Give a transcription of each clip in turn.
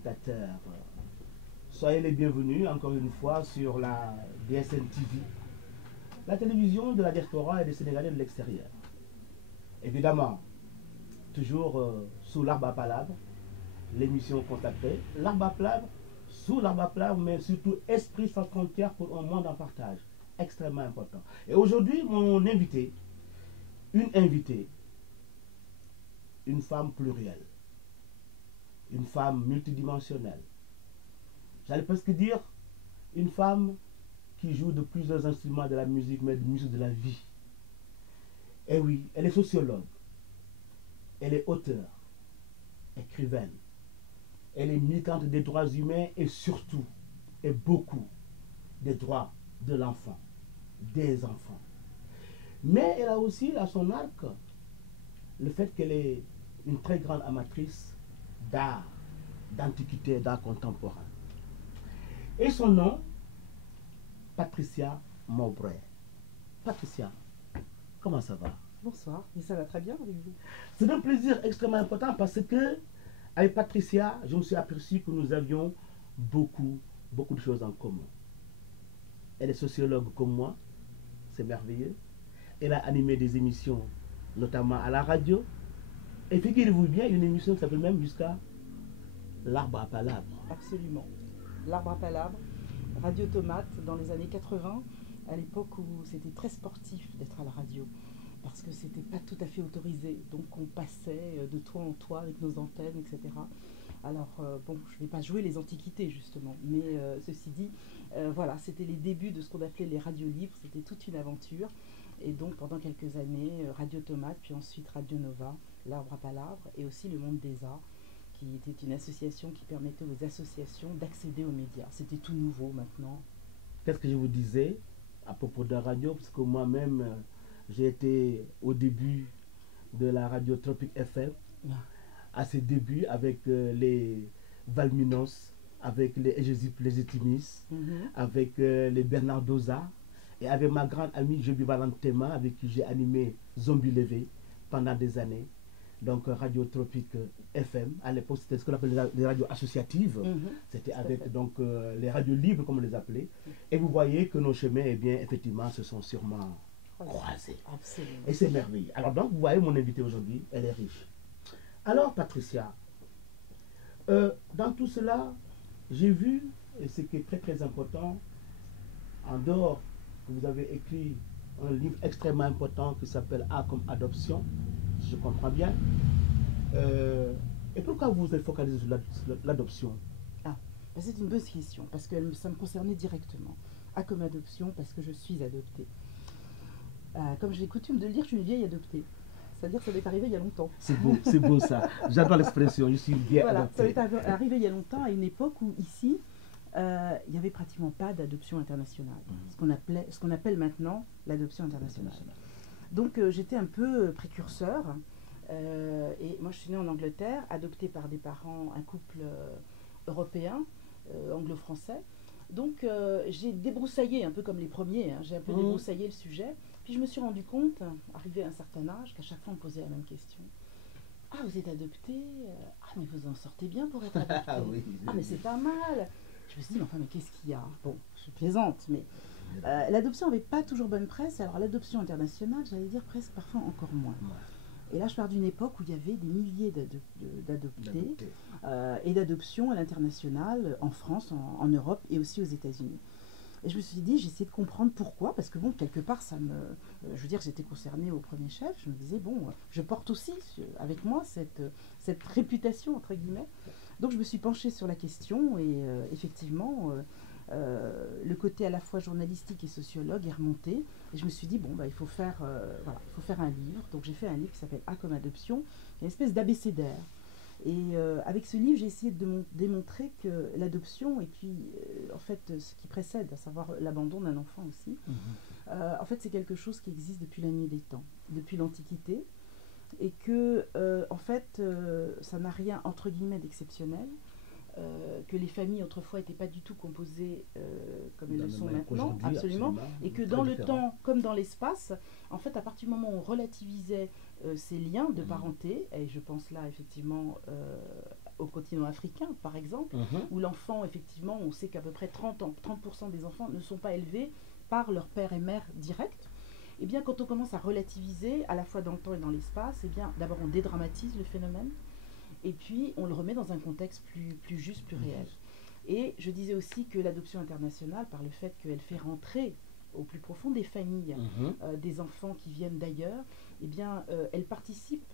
téléspectateurs, soyez les bienvenus encore une fois sur la DSN TV, la télévision de la diaspora et des Sénégalais de l'extérieur. Évidemment, toujours sous l'arbre à palabre, l'émission consacrée, l'arbre à palabre, sous l'arbre à palabre, mais surtout esprit sans frontières pour un monde en partage, extrêmement important. Et aujourd'hui, mon invité, une femme plurielle, une femme multidimensionnelle, j'allais presque dire une femme qui joue de plusieurs instruments de la musique, mais de musique de la vie. Et oui, elle est sociologue, elle est auteure, écrivaine, elle est militante des droits humains et surtout, et beaucoup, des droits de l'enfant, des enfants. Mais elle a aussi à son arc le fait qu'elle est une très grande amatrice d'art, d'antiquité, d'art contemporain. Et son nom, Patricia Mowbray. Patricia, comment ça va? Bonsoir, et ça va très bien avec vous? C'est un plaisir extrêmement important parce que, avec Patricia, je me suis aperçu que nous avions beaucoup de choses en commun. Elle est sociologue comme moi, c'est merveilleux. Elle a animé des émissions, notamment à la radio. Et figurez-vous bien, une émission qui s'appelle même jusqu'à l'Arbre à Palabre. Absolument. L'Arbre à Palabre, Radio Tomate, dans les années 80, à l'époque où c'était très sportif d'être à la radio, parce que c'était pas tout à fait autorisé. Donc on passait de toit en toit avec nos antennes, etc. Alors, bon, je ne vais pas jouer les antiquités, justement, mais ceci dit, voilà, c'était les débuts de ce qu'on appelait les radios libres, c'était toute une aventure. Et donc, pendant quelques années, Radio Tomate, puis ensuite Radio Nova, l'Arbre à Palabre, et aussi le Monde des Arts, qui était une association qui permettait aux associations d'accéder aux médias. C'était tout nouveau maintenant. Qu'est-ce que je vous disais à propos de la radio? Parce que moi-même, j'ai été au début de la radio Tropic FM, à ses débuts avec les Valminos, avec les Ejezip Legitimis, avec les Bernard Doza, et avec ma grande amie Joby Valentema, avec qui j'ai animé Zombie Levé pendant des années. Donc Radio Tropic FM, à l'époque c'était ce qu'on appelle les radios associatives, c'était avec donc les radios libres comme on les appelait. Et vous voyez que nos chemins, eh bien, effectivement, se sont sûrement croisés. Absolument. Et c'est merveilleux. Alors donc, vous voyez mon invité aujourd'hui, elle est riche. Alors Patricia, dans tout cela, j'ai vu, et ce qui est très très important, en dehors que vous avez écrit un livre extrêmement important qui s'appelle A comme adoption, si je comprends bien. Et pourquoi vous vous êtes focalisé sur l'adoption? C'est une bonne question, parce que ça me concernait directement. A comme adoption, parce que je suis adoptée. Comme j'ai coutume de le dire, je suis une vieille adoptée. C'est-à-dire que ça m'est arrivé il y a longtemps. C'est beau ça. J'adore l'expression, je suis une vieille adoptée. Ça m'est arrivé il y a longtemps, à une époque où ici, il n'y avait pratiquement pas d'adoption internationale. Ce qu'on appelle maintenant l'adoption internationale. Donc j'étais un peu précurseur. Et moi je suis née en Angleterre, adoptée par des parents, un couple européen, anglo-français. Donc j'ai débroussaillé, un peu comme les premiers, j'ai un peu débroussaillé le sujet. Puis je me suis rendu compte, arrivé à un certain âge, qu'à chaque fois on me posait la même question. Ah, vous êtes adopté? Ah, mais vous en sortez bien pour être adopté. Oui. Ah, mais c'est pas mal. Je me suis dit, enfin, mais qu'est-ce qu'il y a? Bon, je plaisante, mais l'adoption n'avait pas toujours bonne presse. Alors l'adoption internationale, j'allais dire presque parfois encore moins. Et là, je pars d'une époque où il y avait des milliers d'adoptés et d'adoptions à l'international, en France, en Europe et aussi aux États-Unis. Et je me suis dit, j'essayais de comprendre pourquoi, parce que bon, quelque part, je veux dire, j'étais concernée au premier chef. Je me disais, bon, je porte aussi avec moi cette réputation, entre guillemets. Donc je me suis penchée sur la question et effectivement, le côté à la fois journalistique et sociologue est remonté. Et je me suis dit, bon, bah, il faut faire un livre. Donc j'ai fait un livre qui s'appelle A comme adoption, une espèce d'abécédaire. Et avec ce livre, j'ai essayé de démontrer que l'adoption, et puis en fait ce qui précède, à savoir l'abandon d'un enfant aussi, en fait c'est quelque chose qui existe depuis la nuit des temps, depuis l'Antiquité, et que en fait ça n'a rien entre guillemets d'exceptionnel, que les familles autrefois n'étaient pas du tout composées comme elles le sont maintenant, absolument, et que dans le temps comme dans l'espace, en fait à partir du moment où on relativisait ces liens de parenté, et je pense là effectivement au continent africain, par exemple, où l'enfant, effectivement, on sait qu'à peu près 30% des enfants ne sont pas élevés par leur père et mère direct. Eh bien, quand on commence à relativiser, à la fois dans le temps et dans l'espace, eh bien, d'abord, on dédramatise le phénomène, et puis on le remet dans un contexte plus juste, plus réel. Et je disais aussi que l'adoption internationale, par le fait qu'elle fait rentrer au plus profond des familles des enfants qui viennent d'ailleurs, eh bien, elle participe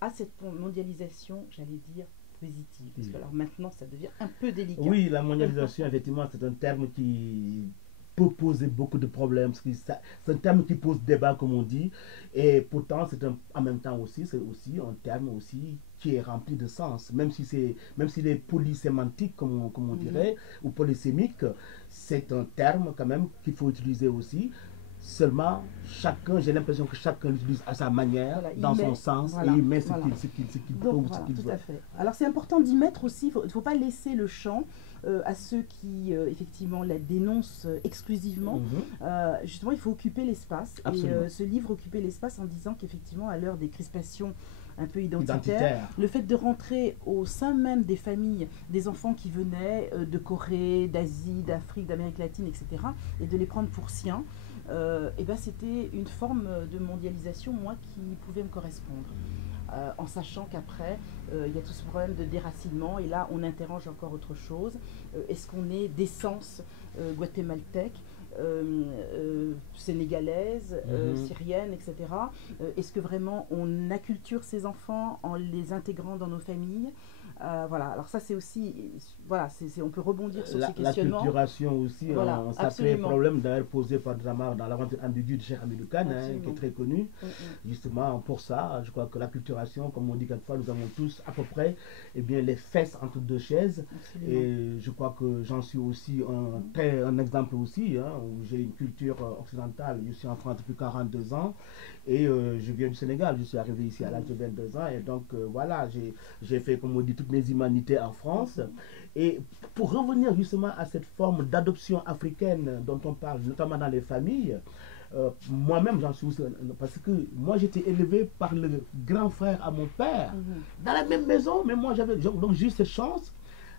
à cette mondialisation, j'allais dire, positive. Parce que alors maintenant, ça devient un peu délicat. Oui, la mondialisation, effectivement, c'est un terme qui peut poser beaucoup de problèmes. C'est un terme qui pose débat, comme on dit. Et pourtant, en même temps aussi, c'est aussi un terme aussi qui est rempli de sens. Même s'il est polysémantique, comme on dirait, ou polysémique, c'est un terme quand même qu'il faut utiliser aussi. Seulement, j'ai l'impression que chacun l'utilise à sa manière, voilà, dans son sens, et il met ce qu'il peut ou ce qu'il veut. Tout à fait. Alors c'est important d'y mettre aussi, il ne faut pas laisser le champ à ceux qui effectivement la dénoncent exclusivement. Justement, il faut occuper l'espace. Et ce livre occupait l'espace en disant qu'effectivement, à l'heure des crispations un peu identitaires, le fait de rentrer au sein même des familles des enfants qui venaient de Corée, d'Asie, d'Afrique, d'Amérique latine, etc., et de les prendre pour siens, et ben c'était une forme de mondialisation, moi, qui pouvait me correspondre. En sachant qu'après, il y a tout ce problème de déracinement, et là, on interroge encore autre chose. Est-ce qu'on est d'essence guatémaltèque, sénégalaise, syrienne, etc. Est-ce que vraiment on acculture ces enfants en les intégrant dans nos familles? Voilà, alors ça c'est aussi, voilà, on peut rebondir sur ces questionnements. L'acculturation aussi, voilà, un sacré problème d'ailleurs posé par Dramar dans l'aventure ambiguë de Cheikh Hamidou Kane, qui est très connu. Justement pour ça, je crois que l'acculturation, comme on dit quelquefois, nous avons tous à peu près les fesses entre deux chaises. Et je crois que j'en suis aussi un exemple aussi, où j'ai une culture occidentale. Je suis en France depuis 42 ans et je viens du Sénégal. Je suis arrivé ici à l'âge de 22 ans et donc voilà, j'ai fait, comme on dit, toutes mes humanités en France. Et pour revenir justement à cette forme d'adoption africaine dont on parle, notamment dans les familles, moi-même j'en suis aussi, parce que moi j'étais élevé par le grand frère à mon père, dans la même maison, mais moi donc j'ai eu cette chance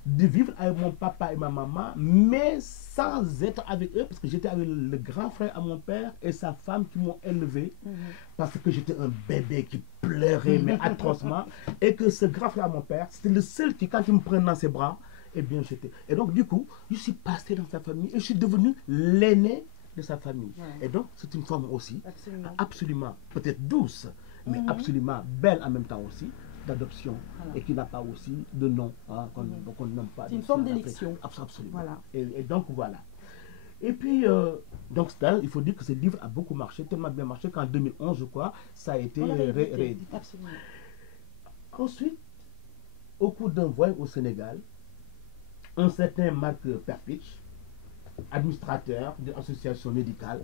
de vivre avec mon papa et ma maman, mais sans être avec eux, parce que j'étais avec le grand frère à mon père et sa femme qui m'ont élevé, parce que j'étais un bébé qui pleurait, mais atrocement, et que ce grand frère à mon père, c'était le seul qui, quand il me prenait dans ses bras, eh bien j'étais... Et donc du coup, je suis passé dans sa famille et je suis devenu l'aîné de sa famille. Et donc c'est une forme aussi, absolument peut-être douce, mais absolument belle en même temps aussi, d'adoption, et qui n'a pas aussi de nom, qu'on nomme pas. C'est une forme d'élection. Absolument. Voilà. Et donc voilà. Et puis, donc il faut dire que ce livre a beaucoup marché, tellement bien marché qu'en 2011, je crois, ça a été réédité. Absolument. Ensuite, au cours d'un voyage au Sénégal, un certain Marc Perpich, administrateur de l'association médicale,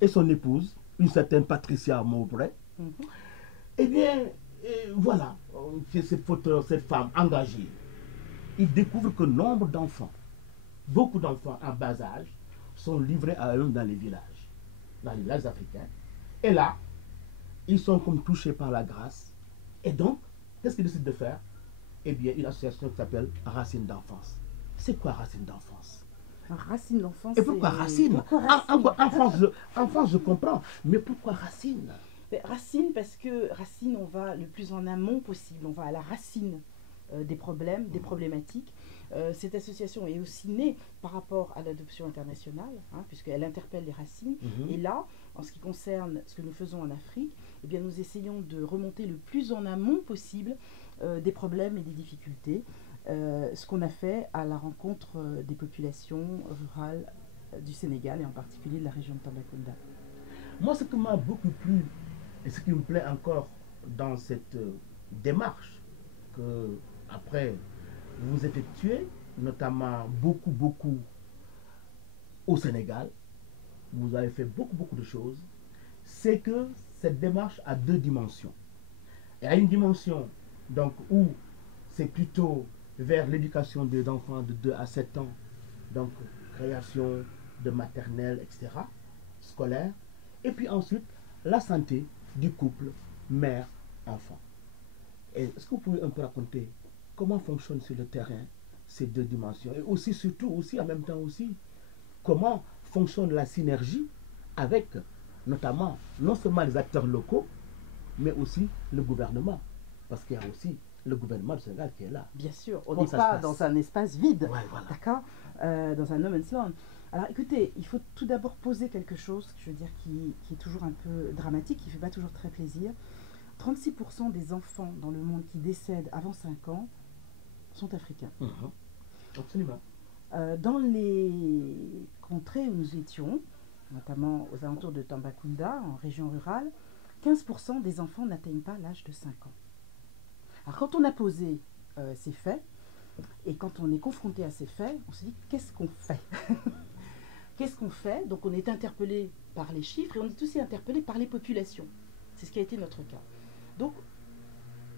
et son épouse, une certaine Patricia Mowbray, eh bien, voilà, cette femme engagée, il découvre que nombre d'enfants, beaucoup d'enfants en bas âge, sont livrés à eux dans les villages africains. Et là, ils sont comme touchés par la grâce. Et donc, qu'est-ce qu'ils décident de faire? Eh bien, une association qui s'appelle Racine d'enfance. C'est quoi Racine d'enfance? Racine d'enfance. Et pourquoi Racine? En France, je comprends. Mais pourquoi Racine? Racine, parce que Racine, on va le plus en amont possible. On va à la racine des problèmes, des problématiques. Cette association est aussi née par rapport à l'adoption internationale, puisqu'elle interpelle les racines. Et là, en ce qui concerne ce que nous faisons en Afrique, eh bien, nous essayons de remonter le plus en amont possible des problèmes et des difficultés. Ce qu'on a fait à la rencontre des populations rurales du Sénégal et en particulier de la région de Tambacounda. Moi, ce qui m'a beaucoup plu et ce qui me plaît encore dans cette démarche que après vous effectuez, notamment beaucoup au Sénégal, vous avez fait beaucoup de choses, c'est que cette démarche a deux dimensions. Il y a une dimension donc où c'est plutôt vers l'éducation des enfants de 2 à 7 ans, donc création de maternelle, etc., scolaire, et puis ensuite la santé du couple mère-enfant. Est-ce que vous pouvez un peu raconter comment fonctionnent sur le terrain ces deux dimensions. Et aussi, surtout, aussi, en même temps aussi, comment fonctionne la synergie avec, notamment, non seulement les acteurs locaux, mais aussi le gouvernement. Parce qu'il y a aussi le gouvernement du Sénégal qui est là. Bien sûr, on n'est pas dans un espace vide, ouais, voilà. D'accord, dans un no man's land. Alors écoutez, il faut tout d'abord poser quelque chose, je veux dire, qui est toujours un peu dramatique, qui ne fait pas toujours très plaisir. 36% des enfants dans le monde qui décèdent avant 5 ans sont africains. Absolument. Dans les contrées où nous étions, notamment aux alentours de Tambacounda, en région rurale, 15% des enfants n'atteignent pas l'âge de 5 ans. Alors quand on a posé ces faits, et quand on est confronté à ces faits, on se dit qu'est-ce qu'on fait? Qu'est-ce qu'on fait? Donc on est interpellé par les chiffres et on est aussi interpellé par les populations. C'est ce qui a été notre cas. Donc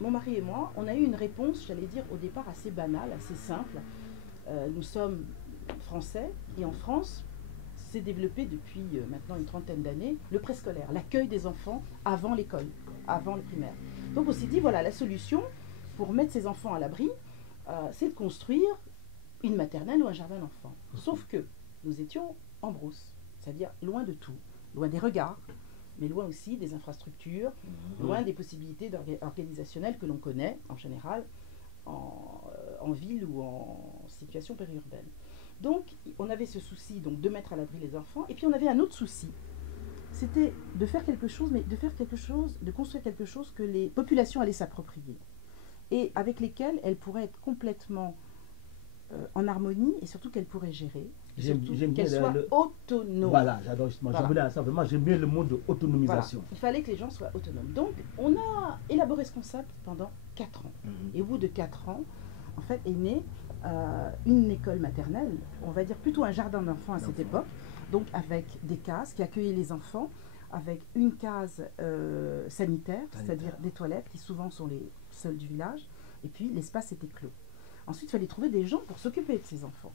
mon mari et moi, on a eu une réponse, j'allais dire au départ assez banale, assez simple. Nous sommes français et en France, s'est développé depuis maintenant une trentaine d'années le préscolaire, l'accueil des enfants avant l'école, avant le primaire. Donc on s'est dit, voilà, la solution pour mettre ces enfants à l'abri, c'est de construire une maternelle ou un jardin d'enfants. Sauf que nous étions en brousse, c'est-à-dire loin de tout, loin des regards, mais loin aussi des infrastructures, loin des possibilités organisationnelles que l'on connaît en général en ville ou en situation périurbaine. Donc on avait ce souci donc, de mettre à l'abri les enfants, et puis on avait un autre souci, c'était de faire quelque chose, mais de faire quelque chose, de construire quelque chose que les populations allaient s'approprier, et avec lesquelles elles pourraient être complètement en harmonie, et surtout qu'elles pourraient gérer, qu'elles soient autonomes. Voilà, j'adore justement, voilà. Je voulais ça, vraiment, j'aime bien le mot de autonomisation. Voilà. Il fallait que les gens soient autonomes. Donc, on a élaboré ce concept pendant 4 ans. Et au bout de 4 ans, en fait, est née une école maternelle, on va dire plutôt un jardin d'enfants à cette époque, donc avec des cases qui accueillaient les enfants, avec une case sanitaire, c'est-à-dire des toilettes qui souvent sont les seules du village, et puis l'espace était clos. Ensuite, il fallait trouver des gens pour s'occuper de ces enfants.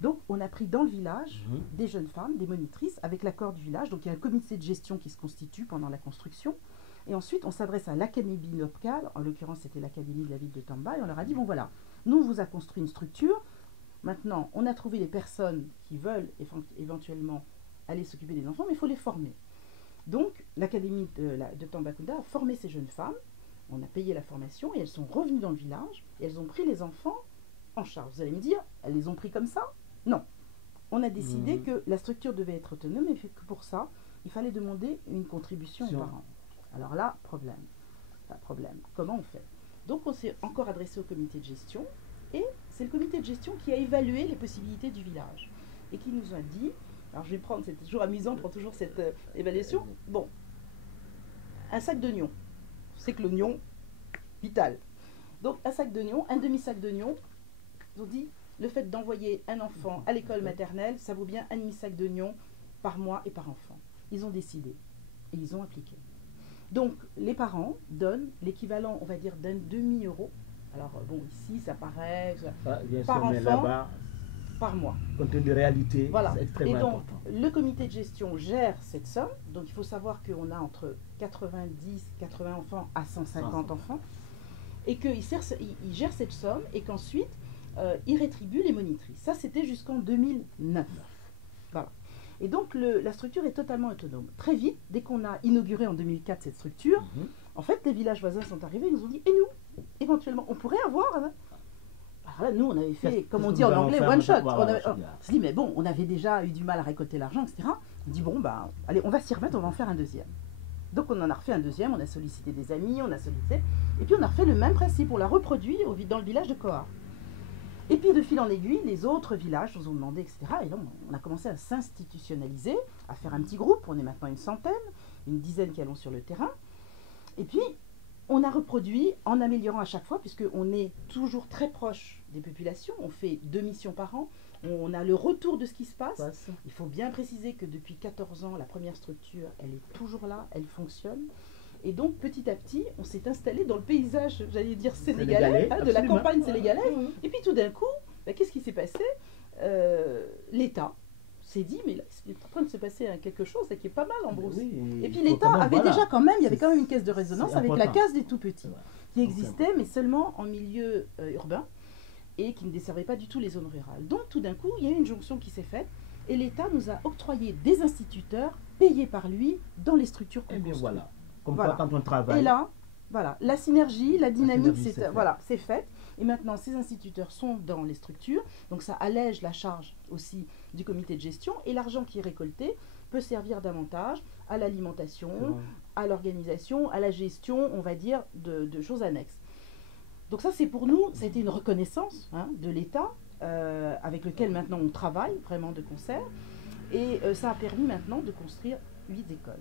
Donc, on a pris dans le village des jeunes femmes, des monitrices, avec l'accord du village. Donc, il y a un comité de gestion qui se constitue pendant la construction. Et ensuite, on s'adresse à l'académie locale, en l'occurrence, c'était l'académie de la ville de Tamba, et on leur a dit, bon voilà, nous, on vous a construit une structure. Maintenant, on a trouvé les personnes qui veulent éventuellement aller s'occuper des enfants, mais il faut les former. Donc, l'académie de Tambacounda a formé ces jeunes femmes. On a payé la formation et elles sont revenues dans le village et elles ont pris les enfants en charge. Vous allez me dire, elles les ont pris comme ça? Non. On a décidé que la structure devait être autonome et que pour ça, il fallait demander une contribution aux parents. Alors là, problème. Pas problème. Comment on fait? Donc on s'est encore adressé au comité de gestion et c'est le comité de gestion qui a évalué les possibilités du village et qui nous a dit, alors je vais prendre, c'est toujours amusant, on prend toujours cette évaluation, bon, un sac d'oignons. C'est que l'oignon, vital. Donc un sac d'oignons, un demi-sac d'oignons, ils ont dit, le fait d'envoyer un enfant à l'école maternelle, ça vaut bien un demi-sac d'oignons par mois et par enfant. Ils ont décidé et ils ont appliqué. Donc les parents donnent l'équivalent, on va dire, d'un demi-euro. Alors bon, ici ça paraît par enfant, par mois. Compte tenu de réalité, voilà. C'est extrêmement important. Le comité de gestion gère cette somme. Donc il faut savoir qu'on a entre 90, 80 enfants à 150 enfants. Et qu'il gère cette somme et qu'ensuite, il rétribue les monitrices. Ça, c'était jusqu'en 2009. Voilà. Et donc, la structure est totalement autonome. Très vite, dès qu'on a inauguré en 2004 cette structure, en fait, les villages voisins sont arrivés, ils nous ont dit, et nous, éventuellement, on pourrait avoir... Hein. Alors là, nous, on avait fait, comme on dit en anglais, one shot. On s'est dit, mais bon, on avait déjà eu du mal à récolter l'argent, etc. On dit, bon, ben, allez, on va s'y remettre, on va en faire un deuxième. Donc on en a refait un deuxième, on a sollicité des amis, on a sollicité, et puis on a refait le même principe, on l'a reproduit dans le village de Kohar. Et puis de fil en aiguille, les autres villages nous ont demandé, etc. Et là, on a commencé à s'institutionnaliser, à faire un petit groupe, on est maintenant une centaine, une dizaine qui allons sur le terrain. Et puis, on a reproduit en améliorant à chaque fois, puisqu'on est toujours très proche des populations, on fait 2 missions par an, on a le retour de ce qui se passe. Il faut bien préciser que depuis 14 ans, la première structure, elle est toujours là, elle fonctionne. Et donc, petit à petit, on s'est installé dans le paysage, j'allais dire sénégalais, de la campagne sénégalaise. Et puis tout d'un coup, bah, qu'est-ce qui s'est passé? L'État s'est dit, mais là, il est en train de se passer quelque chose qui est pas mal en brousse. Et puis l'État avait déjà quand même, il y avait quand même une caisse de résonance avec la case des tout-petits. qui existait, mais seulement en milieu urbain, et qui ne desservait pas du tout les zones rurales. Donc tout d'un coup, il y a eu une jonction qui s'est faite, et l'État nous a octroyé des instituteurs payés par lui dans les structures qu'on construit. Voilà. Comme quoi, quand on travaille. Et là, voilà, la synergie, la dynamique, c'est fait. Et maintenant, ces instituteurs sont dans les structures, donc ça allège la charge aussi du comité de gestion, et l'argent qui est récolté peut servir davantage à l'alimentation, à l'organisation, à la gestion, on va dire, de choses annexes. Donc ça, c'est pour nous, ça a été une reconnaissance de l'État, avec lequel maintenant on travaille vraiment de concert, et ça a permis maintenant de construire 8 écoles.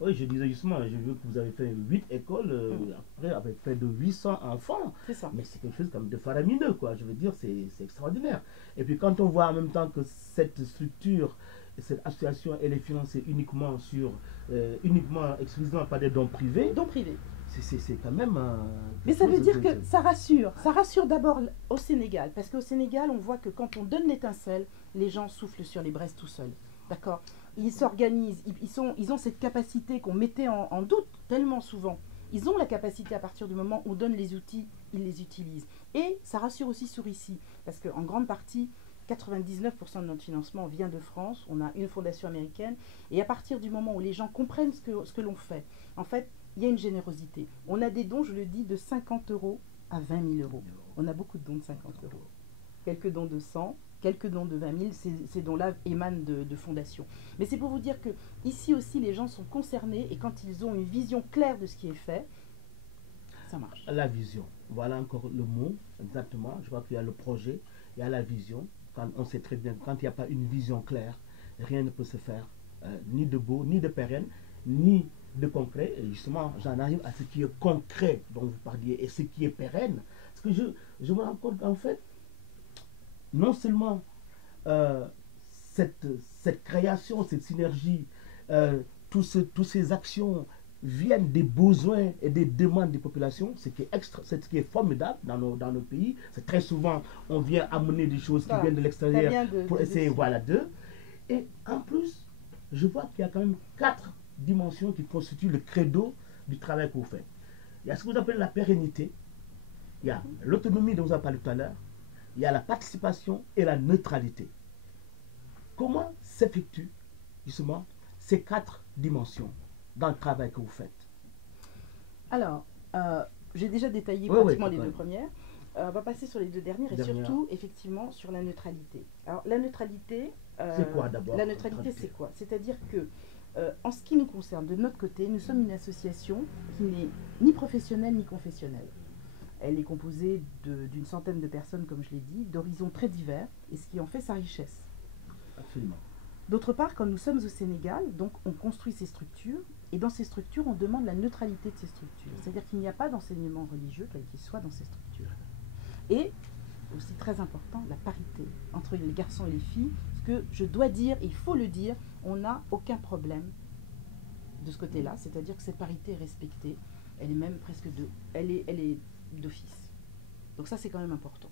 Oui, je disais justement, j'ai vu que vous avez fait 8 écoles, après avec près de 800 enfants. C'est ça. Mais c'est quelque chose comme de faramineux, quoi. Je veux dire, c'est extraordinaire. Et puis quand on voit en même temps que cette structure, cette association, elle est financée uniquement exclusivement par des dons privés. Dons privés. C'est quand même... Mais ça veut dire que ça rassure. Ça rassure d'abord au Sénégal. Parce qu'au Sénégal, on voit que quand on donne l'étincelle, les gens soufflent sur les braises tout seuls. D'accord? Ils s'organisent. Ils ont cette capacité qu'on mettait en doute tellement souvent. Ils ont la capacité à partir du moment où on donne les outils, ils les utilisent. Et ça rassure aussi sur ici. Parce qu'en grande partie, 99% de notre financement vient de France. On a une fondation américaine. Et à partir du moment où les gens comprennent ce que l'on fait, en fait, il y a une générosité. On a des dons, je le dis, de 50 € à 20 000 €. On a beaucoup de dons de 50 €. Quelques dons de 100, quelques dons de 20 000. Ces dons-là émanent de fondations. Mais c'est pour vous dire que ici aussi, les gens sont concernés et quand ils ont une vision claire de ce qui est fait, ça marche. La vision. Voilà encore le mot, exactement. Je crois qu'il y a le projet, il y a la vision. Quand on sait très bien que quand il n'y a pas une vision claire, rien ne peut se faire, ni de beau, ni de pérenne, ni de concret. Et justement, j'en arrive à ce qui est concret dont vous parliez et ce qui est pérenne. Parce que je me rends compte qu'en fait, non seulement cette création, cette synergie, toutes ces actions viennent des besoins et des demandes des populations, ce qui est formidable dans nos pays. C'est très souvent, on vient amener des choses qui viennent de l'extérieur pour essayer, d'eux. Et en plus, je vois qu'il y a quand même 4 dimensions qui constituent le credo du travail que vous faites. Il y a ce que vous appelez la pérennité, il y a l'autonomie dont vous avez parlé tout à l'heure, il y a la participation et la neutralité. Comment s'effectuent justement ces 4 dimensions dans le travail que vous faites? Alors, j'ai déjà détaillé pratiquement les 2 premières. On va passer sur les 2 dernières et surtout, effectivement, sur la neutralité. Alors, la neutralité... c'est quoi d'abord? La neutralité, c'est quoi? C'est-à-dire que, en ce qui nous concerne, de notre côté, nous sommes une association qui n'est ni professionnelle ni confessionnelle. Elle est composée d'une centaine de personnes, comme je l'ai dit, d'horizons très divers, et ce qui en fait sa richesse. Absolument. D'autre part, quand nous sommes au Sénégal, donc on construit ces structures, et dans ces structures, on demande la neutralité de ces structures. C'est-à-dire qu'il n'y a pas d'enseignement religieux, quel qu'il soit, dans ces structures. Et, aussi très important, la parité entre les garçons et les filles. Ce que je dois dire, et il faut le dire, on n'a aucun problème de ce côté-là, c'est-à-dire que cette parité est respectée, elle est même presque elle est d'office. Donc ça, c'est quand même important.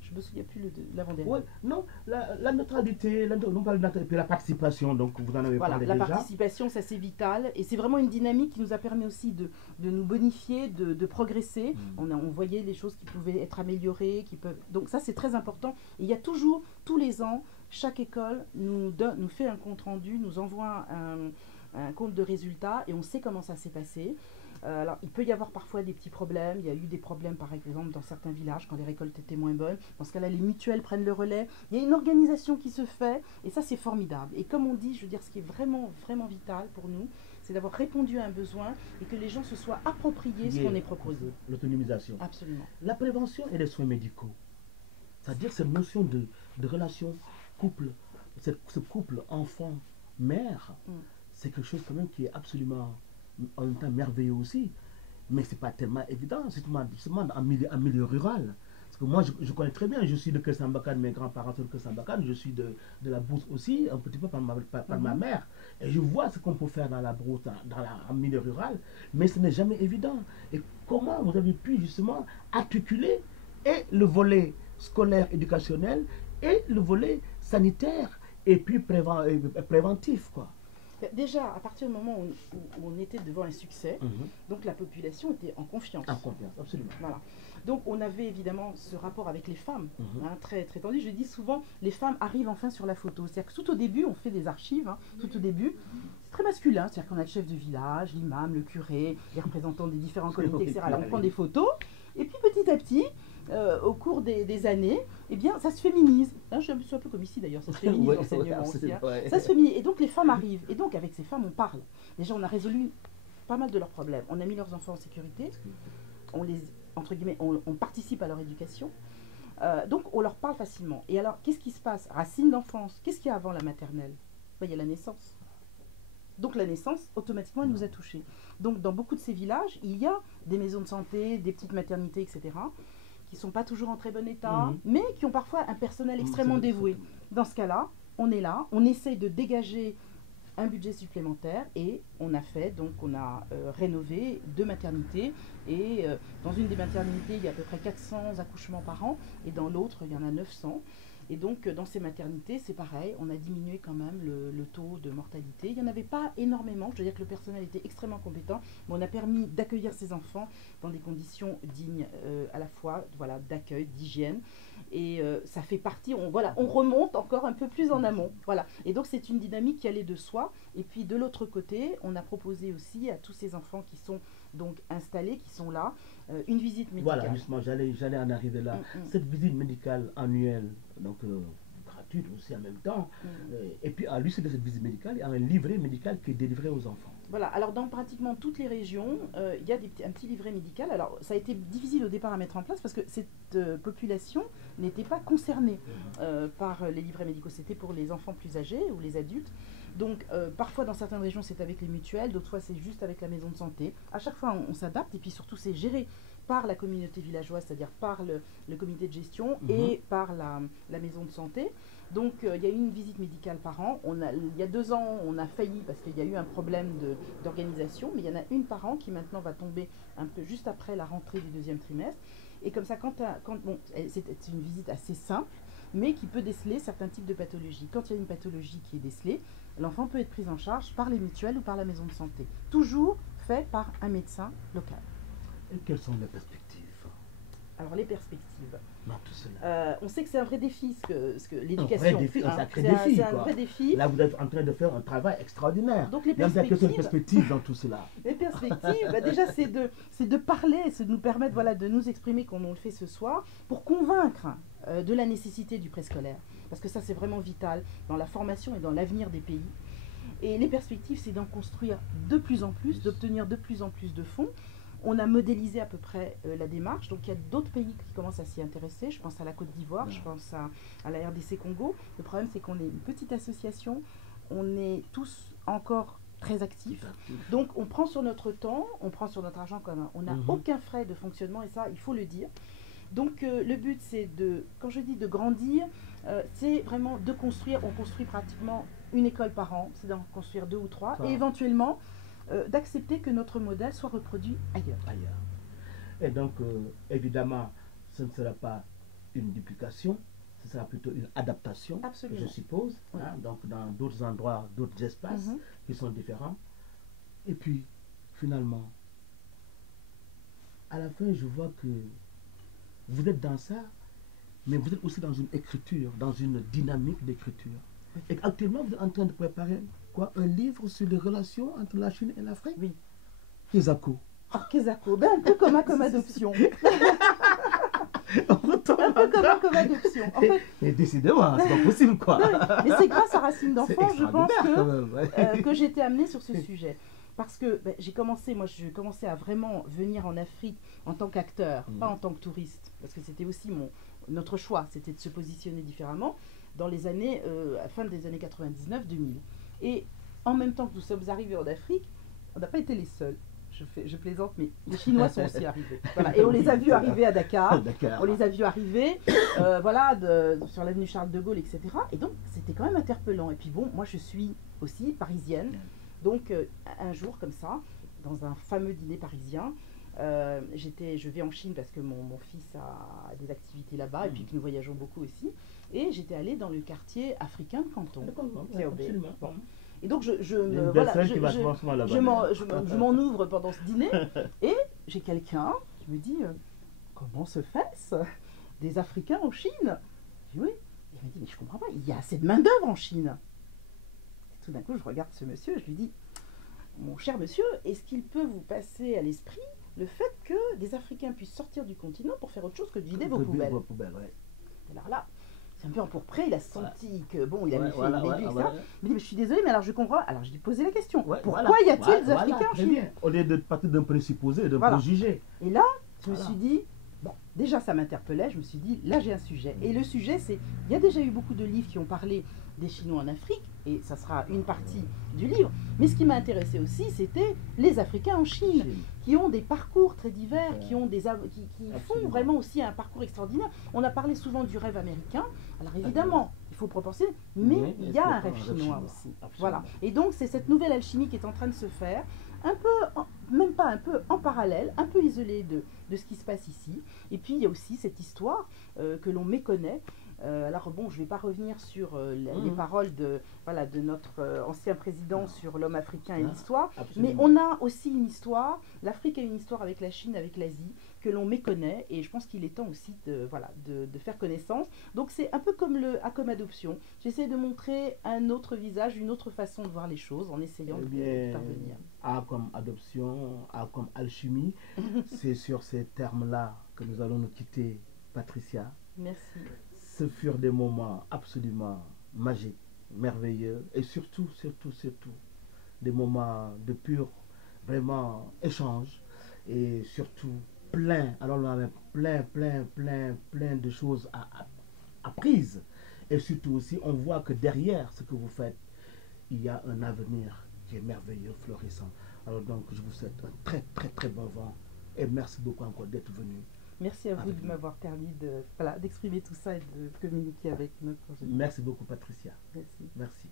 Je ne me souviens plus de l'avant-dernier. Oui, non, la neutralité, on parle de neutralité, la participation, donc vous en avez parlé déjà. La participation, ça c'est vital, et c'est vraiment une dynamique qui nous a permis aussi de nous bonifier, de progresser. On voyait les choses qui pouvaient être améliorées, donc ça c'est très important. Et il y a toujours, tous les ans, chaque école nous fait un compte rendu, nous envoie un compte de résultats, et on sait comment ça s'est passé. Alors, il peut y avoir parfois des petits problèmes. Il y a eu des problèmes, par exemple, dans certains villages, quand les récoltes étaient moins bonnes. Dans ce cas-là, les mutuelles prennent le relais. Il y a une organisation qui se fait, et ça, c'est formidable. Et comme on dit, je veux dire, ce qui est vraiment, vraiment vital pour nous, c'est d'avoir répondu à un besoin et que les gens se soient appropriés ce qu'on est proposé. L'autonomisation. Absolument. La prévention et les soins médicaux. C'est-à-dire cette notion de relation couple, ce couple enfant-mère, c'est quelque chose quand même qui est absolument... en même temps merveilleux aussi, mais c'est pas tellement évident, justement en milieu rural. Parce que moi, je connais très bien, je suis de Kessambakan, mes grands-parents sont de Kessambakan, je suis de la Brousse aussi, un petit peu par ma mère. Et je vois ce qu'on peut faire dans la Brousse, en milieu rural, mais ce n'est jamais évident. Et comment vous avez pu justement articuler et le volet scolaire éducationnel et le volet sanitaire et puis préventif, quoi. Déjà, à partir du moment où on était devant un succès, donc la population était en confiance. En confiance, absolument. Voilà. Donc on avait évidemment ce rapport avec les femmes, très, très tendu. Je dis souvent, les femmes arrivent enfin sur la photo. C'est-à-dire que tout au début, on fait des archives, tout au début, c'est très masculin. C'est-à-dire qu'on a le chef de village, l'imam, le curé, les représentants des différents comités, etc. Alors on prend des photos, et puis petit à petit, au cours des années, eh bien, ça se féminise. Hein, je suis un peu comme ici d'ailleurs, ça se féminise l'enseignement aussi. Hein. Ça se féminise. Et donc les femmes arrivent. Et donc avec ces femmes, on parle. Déjà, on a résolu pas mal de leurs problèmes. On a mis leurs enfants en sécurité. On les, entre guillemets, on participe à leur éducation. Donc on leur parle facilement. Et alors, qu'est-ce qui se passe? Racine d'enfance. Qu'est-ce qu'il y a avant la maternelle? Il y a la naissance. Donc la naissance, automatiquement, elle nous a touchés. Donc dans beaucoup de ces villages, il y a des maisons de santé, des petites maternités, etc., qui ne sont pas toujours en très bon état, mais qui ont parfois un personnel extrêmement dévoué. Dans ce cas-là, on est là, on essaye de dégager un budget supplémentaire et on a rénové 2 maternités et dans une des maternités, il y a à peu près 400 accouchements par an et dans l'autre, il y en a 900. Et donc, dans ces maternités, c'est pareil, on a diminué quand même le taux de mortalité. Il n'y en avait pas énormément, je veux dire que le personnel était extrêmement compétent, mais on a permis d'accueillir ces enfants dans des conditions dignes à la fois d'accueil, d'hygiène. Et ça fait partie, on remonte encore un peu plus en amont. Voilà. Et donc, c'est une dynamique qui allait de soi. Et puis, de l'autre côté, on a proposé aussi à tous ces enfants qui sont donc installés, qui sont là, une visite médicale. Voilà, justement, j'allais en arriver là. Cette visite médicale annuelle, donc gratuite aussi en même temps, et puis à l'issue de cette visite médicale, il y a un livret médical qui est délivré aux enfants. Voilà, alors dans pratiquement toutes les régions, il y a un petit livret médical. Alors ça a été difficile au départ à mettre en place parce que cette population n'était pas concernée par les livrets médicaux. C'était pour les enfants plus âgés ou les adultes. Donc parfois dans certaines régions c'est avec les mutuelles, d'autres fois c'est juste avec la maison de santé. À chaque fois on s'adapte et puis surtout c'est géré par la communauté villageoise, c'est-à-dire par le comité de gestion et par la maison de santé. Donc il y a eu une visite médicale par an. Il y a 2 ans, on a failli parce qu'il y a eu un problème d'organisation, mais il y en a une par an qui maintenant va tomber un peu juste après la rentrée du 2e trimestre. Et comme ça, c'est une visite assez simple, mais qui peut déceler certains types de pathologies. Quand il y a une pathologie qui est décelée, l'enfant peut être pris en charge par les mutuelles ou par la maison de santé. Toujours fait par un médecin local. Et quelles sont les perspectives? Alors les perspectives. Dans tout cela. On sait que c'est un vrai défi, ce que l'éducation. Un vrai défi, un sacré défi. C'est un vrai défi. Là, vous êtes en train de faire un travail extraordinaire. Donc les perspectives. Quelles sont les perspectives dans tout cela? Les perspectives, déjà, c'est de parler, c'est de nous permettre de nous exprimer comme on le fait ce soir, pour convaincre de la nécessité du préscolaire. Parce que ça, c'est vraiment vital dans la formation et dans l'avenir des pays. Et les perspectives, c'est d'en construire de plus en plus, d'obtenir de plus en plus de fonds. On a modélisé à peu près la démarche, donc il y a d'autres pays qui commencent à s'y intéresser. Je pense à la Côte d'Ivoire, je pense à la RDC Congo. Le problème, c'est qu'on est une petite association, on est tous encore très actifs. Donc on prend sur notre temps, on prend sur notre argent commun. On n'a aucun frais de fonctionnement et ça, il faut le dire. Donc le but, c'est quand je dis de grandir, c'est vraiment de construire. On construit pratiquement une école par an, c'est d'en construire 2 ou 3 et éventuellement d'accepter que notre modèle soit reproduit ailleurs. Et donc, évidemment, ce ne sera pas une duplication, ce sera plutôt une adaptation, je suppose. Oui. Hein, donc, dans d'autres endroits, d'autres espaces qui sont différents. Et puis, finalement, à la fin, je vois que vous êtes dans ça, mais vous êtes aussi dans une écriture, dans une dynamique d'écriture. Et actuellement, vous êtes en train de préparer un livre sur les relations entre la Chine et l'Afrique? Oui. Kesako. Ah, Kesako, un peu comme adoption. Un peu comme adoption. En fait, mais décidément, c'est pas possible, quoi. Non, mais c'est grâce à Racine d'enfant, je pense que j'ai été amenée sur ce sujet. Parce que j'ai commencé à vraiment venir en Afrique en tant qu'acteur, pas en tant que touriste. Parce que c'était aussi notre choix, c'était de se positionner différemment dans les années, à la fin des années 99-2000. Et en même temps que nous sommes arrivés en Afrique, on n'a pas été les seuls. Je plaisante, mais les Chinois sont aussi arrivés. Voilà. Et on les a vus arriver à Dakar. On les a vus arriver sur l'avenue Charles de Gaulle, etc. Et donc, c'était quand même interpellant. Et puis bon, moi, je suis aussi parisienne. Donc, un jour, comme ça, dans un fameux dîner parisien, je vais en Chine parce que mon fils a des activités là-bas et puis que nous voyageons beaucoup aussi. Et j'étais allée dans le quartier africain de Canton. Absolument. Bon. Et donc, je m'en ouvre pendant ce dîner. Et j'ai quelqu'un qui me dit, comment se fait-ce des Africains en Chine? Je dis oui. Il me dit, mais je comprends pas, il y a assez de main-d'œuvre en Chine. Et tout d'un coup, je regarde ce monsieur, je lui dis, mon cher monsieur, est-ce qu'il peut vous passer à l'esprit le fait que des Africains puissent sortir du continent pour faire autre chose que de vider vos poubelles? Alors là, c'est un peu empourpré, il a senti que, bon, il a mis fait une aiguille, ça. Il me dit, mais je suis désolé, mais alors je comprends. Alors je lui ai posé la question, pourquoi y a-t-il des Africains en Chine? Au lieu de partir d'un présupposé, d'un préjugé. Et là, je me suis dit, bon, déjà ça m'interpellait, je me suis dit, là j'ai un sujet. Et le sujet, c'est, il y a déjà eu beaucoup de livres qui ont parlé des Chinois en Afrique, et ça sera une partie du livre. Mais ce qui m'a intéressé aussi, c'était les Africains en Chine, qui ont des parcours très divers, qui font vraiment aussi un parcours extraordinaire. On a parlé souvent du rêve américain. Alors évidemment, il faut proportionner, mais il y a un rêve chinois aussi. Voilà. Et donc c'est cette nouvelle alchimie qui est en train de se faire, un peu, même pas un peu, en parallèle, un peu isolée de ce qui se passe ici. Et puis il y a aussi cette histoire que l'on méconnaît. Alors bon, je ne vais pas revenir sur les paroles de notre ancien président sur l'homme africain et l'histoire, mais on a aussi une histoire, l'Afrique a une histoire avec la Chine, avec l'Asie, que l'on méconnaît, et je pense qu'il est temps aussi de faire connaissance. Donc c'est un peu comme le A comme adoption, j'essaie de montrer un autre visage, une autre façon de voir les choses, en essayant de parvenir. A comme adoption, A comme alchimie, c'est sur ces termes-là que nous allons nous quitter, Patricia. Merci. Ce furent des moments absolument magiques, merveilleux, et surtout, des moments de pur, vraiment, échange, et surtout plein, alors on avait plein de choses apprises, et surtout aussi, on voit que derrière ce que vous faites, il y a un avenir qui est merveilleux, florissant. Alors donc, je vous souhaite un très bon vent, et merci beaucoup encore d'être venu. Merci à vous de m'avoir permis d'exprimer tout ça et de communiquer avec notre projet. Merci beaucoup, Patricia. Merci. Merci.